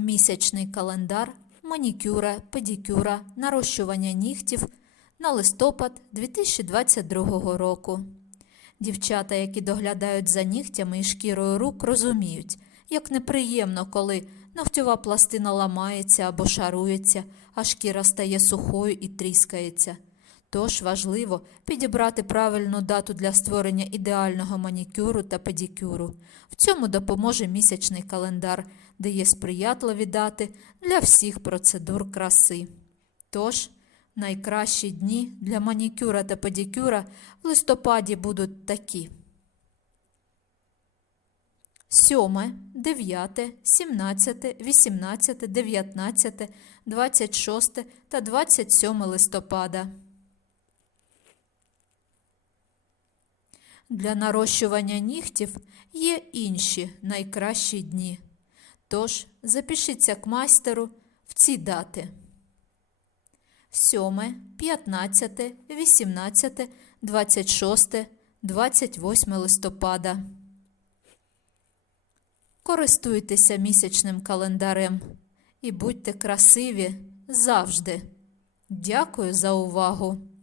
Місячний календар, манікюра, педикюра, нарощування нігтів на листопад 2022 року. Дівчата, які доглядають за нігтями і шкірою рук, розуміють, як неприємно, коли ногтєва пластина ламається або шарується, а шкіра стає сухою і тріскається. Тож важливо підібрати правильну дату для створення ідеального манікюру та педикюру. В цьому допоможе місячний календар, де є сприятливі дати для всіх процедур краси. Тож, найкращі дні для манікюра та педикюра в листопаді будуть такі. 7, 9, 17, 18, 19, 26 та 27 листопада. Для нарощування нігтів є інші найкращі дні. Тож запишіться к майстеру в ці дати. 7, 15, 18, 26, 28 листопада. Користуйтеся місячним календарем і будьте красиві завжди. Дякую за увагу!